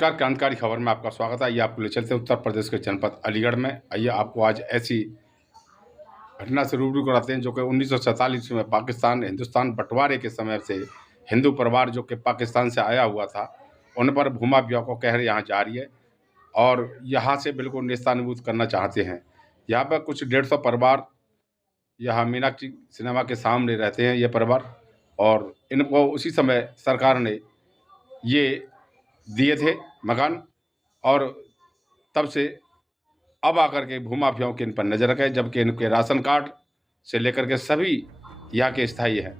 नमस्कार, क्रांतिकारी खबर में आपका स्वागत है। आइए आपको ले चलते हैं उत्तर प्रदेश के जनपद अलीगढ़ में। आइए आपको आज ऐसी घटना से रूबरू कराते हैं जो कि 1947 में पाकिस्तान हिंदुस्तान बंटवारे के समय से हिंदू परिवार जो कि पाकिस्तान से आया हुआ था, उन पर भूमाफिया को कहर यहाँ जारी है और यहाँ से बिल्कुल नेस्तनाबूद करना चाहते हैं। यहाँ पर कुछ 150 परिवार यहाँ मीनाक्षी सिनेमा के सामने रहते हैं ये परिवार, और इनको उसी समय सरकार ने ये दिए थे मकान, और तब से अब आकर के भूमाफियाओं के इन पर नजर रखे, जबकि इनके राशन कार्ड से लेकर के सभी यहाँ के स्थायी हैं।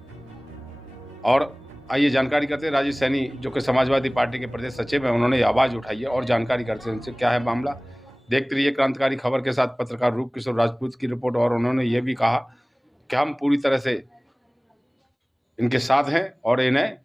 और आइए जानकारी करते हैं राजीव सैनी जो कि समाजवादी पार्टी के प्रदेश सचिव हैं, उन्होंने आवाज़ उठाई है और जानकारी करते हैं इनसे क्या है मामला। देखते रहिए क्रांतिकारी खबर के साथ पत्रकार रूप किशोर राजपूत की रिपोर्ट। और उन्होंने ये भी कहा कि हम पूरी तरह से इनके साथ हैं और इन्हें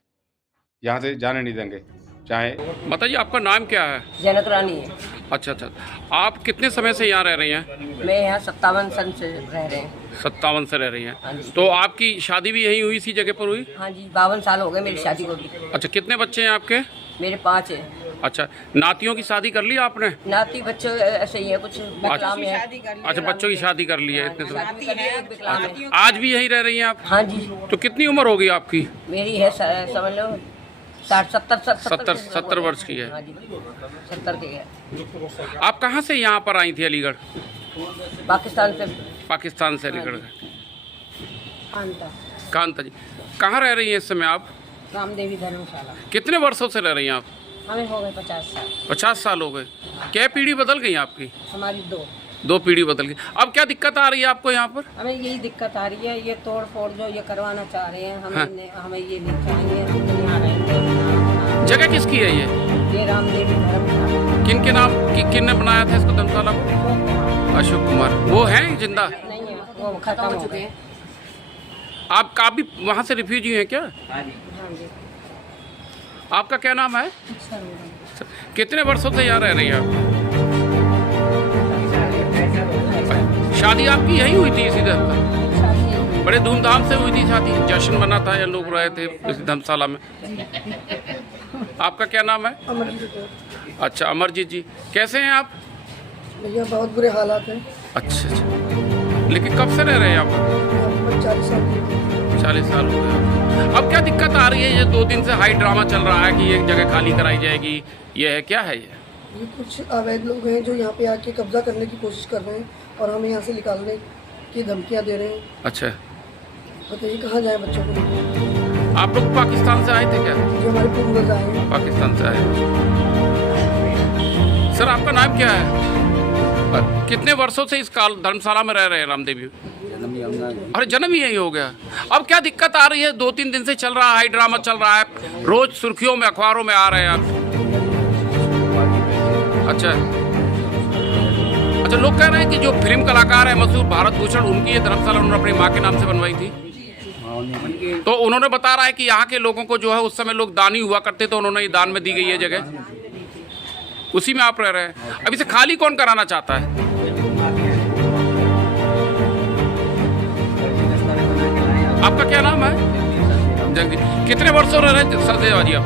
यहाँ से जाने नहीं देंगे। चाहे बताइए, आपका नाम क्या है? जनक रानी है। अच्छा, आप कितने समय से यहाँ रह रही हैं? मैं यहाँ 57 सन से रह रहे हैं। 57 से रह रही हैं। हाँ जी। तो आपकी शादी भी यहीं हुई, इसी जगह पर हुई? हाँ जी, 52 साल हो गए मेरी शादी को भी। अच्छा, कितने बच्चे हैं आपके? मेरे 5 हैं। अच्छा, नातियों की शादी कर ली आपने? नाती बच्चे ऐसे ही है, कुछ विकलांग है। अच्छा, बच्चों की शादी कर ली है इतने समय। शादी कर ली है, विकलांग है। आज भी यहीं रह रही हैं आप? हाँ जी। तो कितनी उम्र होगी आपकी? मेरी है समझ लो 70 वर्ष की है। हाँ जी, 70 की है। आप कहाँ से यहाँ पर आई थी अलीगढ़? पाकिस्तान से अलीगढ़। कांता जी, कहाँ रह रही हैं इस समय आप? रामदेवी धर्मशाला। कितने वर्षों से रह रही हैं आप? हमें हो गए 50 साल। 50 साल हो गए। क्या पीढ़ी बदल गई आपकी? हमारी 2 पीढ़ी बदल गई। अब क्या दिक्कत आ रही है आपको यहाँ पर? हमें यही दिक्कत आ रही है, ये तोड़ फोड़ जो ये करवाना चाह रहे हैं, हाँ। हमें ये नहीं चाहिए। हम तो यहाँ रहेंगे। जगह किसकी है ये रामदेवी धर्मशाला। किन के नाम किन ने बनाया था इसको धर्मशाला को? अशोक कुमार। वो हैं जिंदा? नहीं है, वो खत्म हो चुके हैं। आप भी वहाँ से रिफ्यूजी हैं क्या? हाँ जी। आपका क्या नाम है? कितने वर्षों से यहाँ रह रही हैं आप? शादी आपकी यही हुई थी इसी धर्मशाला? बड़े धूमधाम से हुई थी शादी, जश्न बना था या लोग रहे थे इस धर्मशाला में? आपका क्या नाम है? अमरजीत। अच्छा, अमरजीत जी, कैसे हैं आप? भैया बहुत बुरे हालात हैं। अच्छा, लेकिन कब से रह रहे हैं आप? 40 साल हो गए। अब क्या दिक्कत आ रही है? ये 2 दिन से हाई ड्रामा चल रहा है कि ये जगह खाली कराई जाएगी, ये है क्या है ये कुछ अवैध लोग हैं जो यहाँ पे आके कब्जा करने की कोशिश कर रहे हैं और हमें यहाँ से निकालने की धमकियाँ दे रहे हैं। अच्छा, बताइए कहाँ जाए बच्चों को लेकर? आप लोग पाकिस्तान से आए थे क्या? जो हमारे पूर्वज आए हैं। पाकिस्तान से आए। सर, आपका नाम क्या है? कितने वर्षों से इस धर्मशाला में रह रहे हैं रामदेवी? अरे, जन्म ही यही हो गया। अब क्या दिक्कत आ रही है? 2-3 दिन से चल रहा है, हाई ड्रामा चल रहा है, रोज सुर्खियों में अखबारों में आ रहे हैं आप। अच्छा, लोग कह रहे हैं कि जो फिल्म कलाकार है मशहूर भारत भूषण, उनकी ये धर्मशाला उन्होंने अपनी माँ के नाम से बनवाई थी। तो उन्होंने बता रहा है कि यहाँ के लोगों को जो है उस समय लोग दानी हुआ करते, तो उन्होंने ये दान में दी गई है जगह, उसी में आप रह रहे हैं। अब इसे खाली कौन कराना चाहता है? आपका क्या नाम है? जगदीश। कितने वर्षों रह रहे सरदेवाजी आप?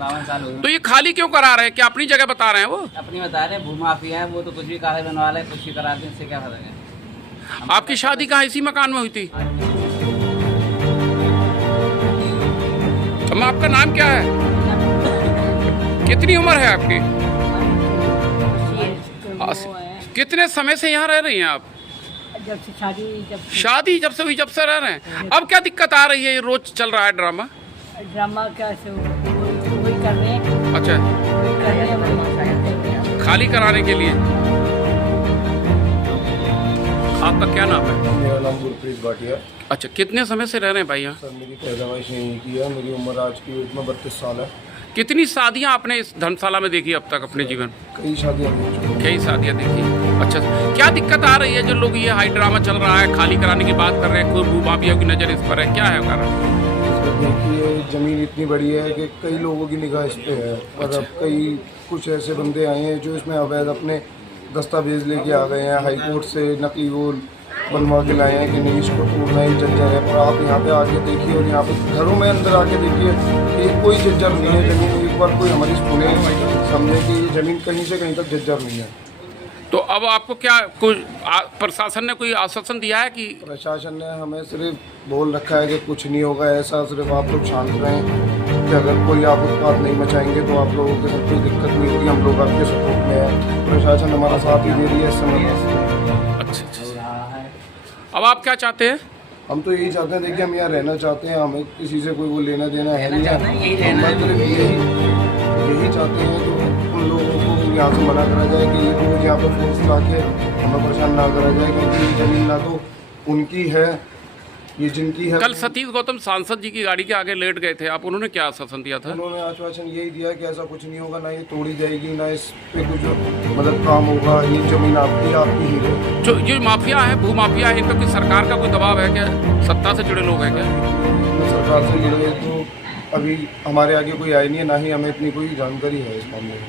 52 साल हो गए। तो ये खाली क्यों करा रहे हैं? क्या अपनी जगह बता रहे हैं? वो अपनी बता रहे हैं, भूमाफिया है वो, तो कुछ भी कागज बनवा रहे हैं, कुछ भी कराते हैं, इससे क्या फर्क है? आपकी शादी कहाँ इसी मकान में हुई थी? अम्मा, आपका नाम क्या है? कितनी उम्र है आपकी? कितने समय से यहाँ रह रही हैं आप? जब से शादी जब से हुई, जब से रह रहे हैं। अब क्या दिक्कत आ रही है? ये रोज चल रहा है ड्रामा कैसे वही कर रहे हैं। अच्छा, खाली कराने के लिए। आपका क्या नाम है? मेरा नाम गुरप्रीत भाटिया। अच्छा, कितने समय से रह रहे हैं भाई यहाँ? सर, मेरी पैदावाश यहीं की है। मेरी उम्र आज की डेट में 32 साल है। कितनी शादियाँ आपने इस धर्मशाला में देखी अब तक अपने जीवन? कई शादियाँ देख चुकी हूँ। कई शादियाँ देखी। अच्छा, क्या दिक्कत आ रही है? जो लोग ये हाई ड्रामा चल रहा है, खाली कराने की बात कर रहे हैं, कोई भूमाफिया की नज़र इस पर है, क्या है कारण? देखिए, ज़मीन इतनी बड़ी है कि कई लोगों की निगाह इस पे है, और अब कुछ ऐसे बंदे आए हैं जो इसमें अवैध अपने दस्तावेज लेके आ गए हैं, हाई कोर्ट से नकली वो बनवा के लाए हैं कि नहीं इसको तोड़ना ही जज्जर है। पर आप यहाँ पे आके देखिए और यहाँ पे घरों में अंदर आके देखिए कि कोई जज्जर नहीं है, जमीन एक बार कोई हमारी सुने, समझे कि ये ज़मीन कहीं से कहीं तक जर्जर नहीं है। तो अब आपको क्या कुछ प्रशासन ने कोई आश्वासन दिया है कि? प्रशासन ने हमें सिर्फ बोल रखा है कि कुछ नहीं होगा, ऐसा सिर्फ आप लोग शांत रहें, कि अगर कोई आप उत्पात नहीं मचाएंगे तो आप लोगों के साथ कोई दिक्कत नहीं होगी, हम लोग आपके सपोर्ट में है। प्रशासन हमारा साथ ही दे रही है इस समय। अच्छा। अब आप क्या चाहते हैं? हम तो यही चाहते हैं, देखिए हम यहाँ रहना चाहते हैं, हमें किसी से कोई वो लेना देना है नहीं है। यही चाहते हैं कि उन लोगों को यहाँ से मना करा जाए कि ये लोग यहाँ पर फोर्स ला के हमें परेशान ना करा जाए, क्योंकि ये ज़मीन ना तो उनकी है, ये जिनकी है। कल सतीश गौतम सांसद जी की गाड़ी के आगे लेट गए थे आप, उन्होंने क्या आश्वासन दिया था? उन्होंने आश्वासन यही दिया कि ऐसा कुछ नहीं होगा, ना ये तोड़ी जाएगी, ना इस पे कुछ मतलब काम होगा, ये ज़मीन आपकी ही है। जो ये माफिया है, भू माफिया है, इन पर कोई सरकार का कोई दबाव है क्या? सत्ता से जुड़े लोग हैं क्या? सरकार से जुड़े तो अभी हमारे आगे कोई आई नहीं है, ना ही हमें इतनी कोई जानकारी है इस मामले में।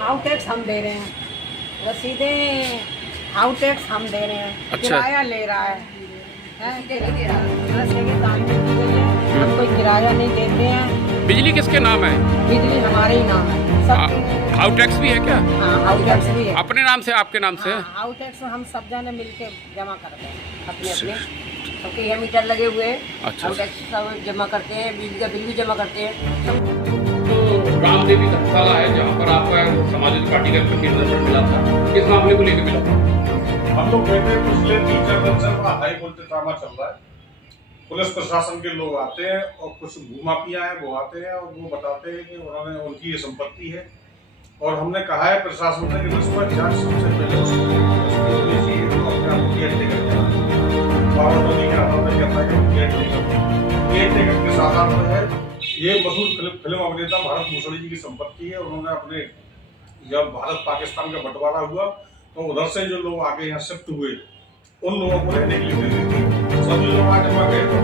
हाउस टैक्स हम दे रहे हैं, रसीदें हाउस टैक्स हम दे रहे हैं। अच्छा। किराया ले रहा है, दान में दी गई है, हम कोई किराया नहीं देते हैं। बिजली किसके नाम है? बिजली हमारे ही नाम है, सबके। हाउस टैक्स भी है क्या? हाँ, हाउस टैक्स भी है। अपने नाम से, आपके नाम से? हाँ, हाउस टैक्स हम सब जने मिलके जमा करते हैं अपने अपने, सबके यहाँ मीटर लगे हुए हैं। अच्छा। हाउस टैक्स सब जमा करते हैं, बिजली का बिल भी जमा करते हैं सब। तो रामदेवी धर्मशाला है जहाँ पर आपका समाजवादी पार्टी का प्रतिनिधित्व मिला था, किस मामले को लेकर मिला था? हम लोग कहते हैं पिछले 3-4 दिन से बड़ा हाई वोल्टेज ड्रामा चल रहा है। पुलिस प्रशासन के लोग आते हैं और कुछ भूमाफिया हैं वो आते हैं और वो बताते हैं कि उन्होंने उनकी ये संपत्ति है, और हमने कहा है प्रशासन से कि निष्पक्ष जांच सबसे पहले के साथ है। ये मशहूर फिल्म अभिनेता भारत भूषण जी की संपत्ति है। उन्होंने अपने जब भारत पाकिस्तान का बंटवारा हुआ तो उधर से जो लोग आगे यहाँ शिफ्ट हुए उन लोगों को रहने के लिए दे दी थी। सभी लोग आज जब गए तो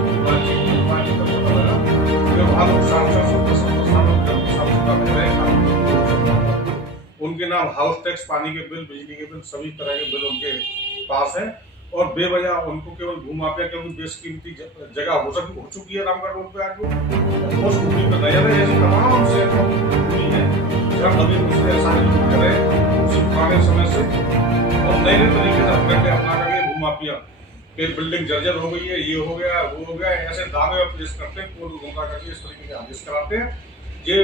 उनके नाम हाउस टैक्स, पानी के बिल, बिजली के बिल, सभी तरह के बिल उनके पास है, और बेवजह उनको केवल भूमाफिया, क्योंकि बेशकीमती जगह हो चुकी है रामगढ़ रोड पे आज वो उस भूमि पर नजर है। ऐसी तमाम से भूमि है जब अभी उसने ऐसा करे उसी पुराने समय से और नए नए तरीके से हरकतें अपना करके भूमाफिया कि बिल्डिंग जर्जर हो गई है, ये हो गया, वो हो गया, ऐसे दावे और पेश करते हैं, कोर्ट गुमराह करके इस तरीके के आदेश कराते हैं। ये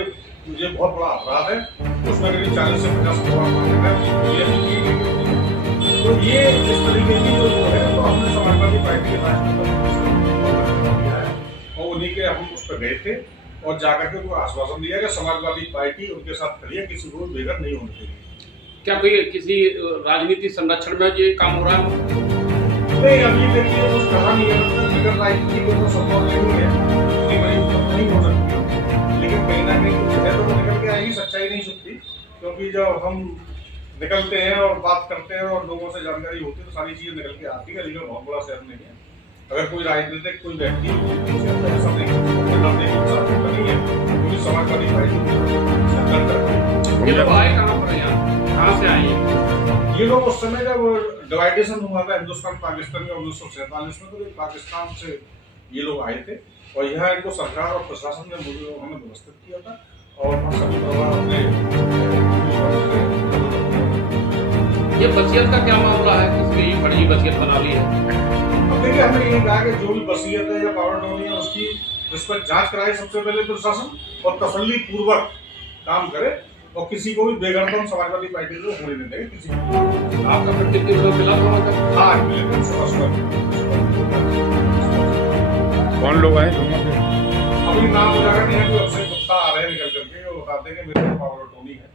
बहुत बड़ा अपराध है, उसमें करीब 40 से 50 करोड़ मांगे हैं। तो ये इस तरीके की जो है तो हमने समाजवादी पार्टी के और उन्हीं के हम उस पर गए थे और जाकर के उनको आश्वासन दिया कि समाजवादी पार्टी उनके साथ खड़ी है, किसी को बेघर नहीं होने देगी। क्या कोई किसी राजनीतिक संरक्षण में ये काम हो रहा है? नहीं, अभी देखिए कुछ कहा नहीं है, बेघर राजनीति को तो संभव नहीं है, इतनी बड़ी नहीं हो सकती, लेकिन कहीं ना कहीं कुछ है तो वो निकल के आएगी, सच्चाई नहीं छुपती, क्योंकि जब हम निकलते हैं और बात करते हैं और लोगों से जानकारी होती है तो सारी चीजें निकल के आती है। अलीगढ़ बहुत बड़ा शहर नहीं है, अगर कोई राजनीतिक कोई व्यक्ति ऐसा नहीं है, क्योंकि समाजवादी पार्टी ये लोग आए कहाँ पर, यहाँ कहाँ से आए? ये लोग उस समय जब डिवाइडेशन हुआ था हिंदुस्तान पाकिस्तान में 1947 में, तो ये पाकिस्तान से ये लोग आए थे और यहाँ इनको सरकार और प्रशासन ने हमें व्यवस्थित किया था और सभी परिवार अपने। ये वसीयत का क्या मामला है, किसने ये बड़ी वसीयत बना ली है? अब देखिए हमने ये कहा कि जो भी वसीयत है या पावर टोनी है उसकी इस पर जांच कराए सबसे पहले प्रशासन और तसल्ली पूर्वक काम करे और किसी को भी बेगरदम समाजवादी पार्टी को होने नहीं देंगे किसी को। आपका प्रतिनिधित्व मिला था? हाँ, कौन लोग आए? अभी नाम उजागर नहीं है, कोई अक्षय गुप्ता आ रहे हैं निकल करके और बताते हैं कि मेरे पावर टोनी है।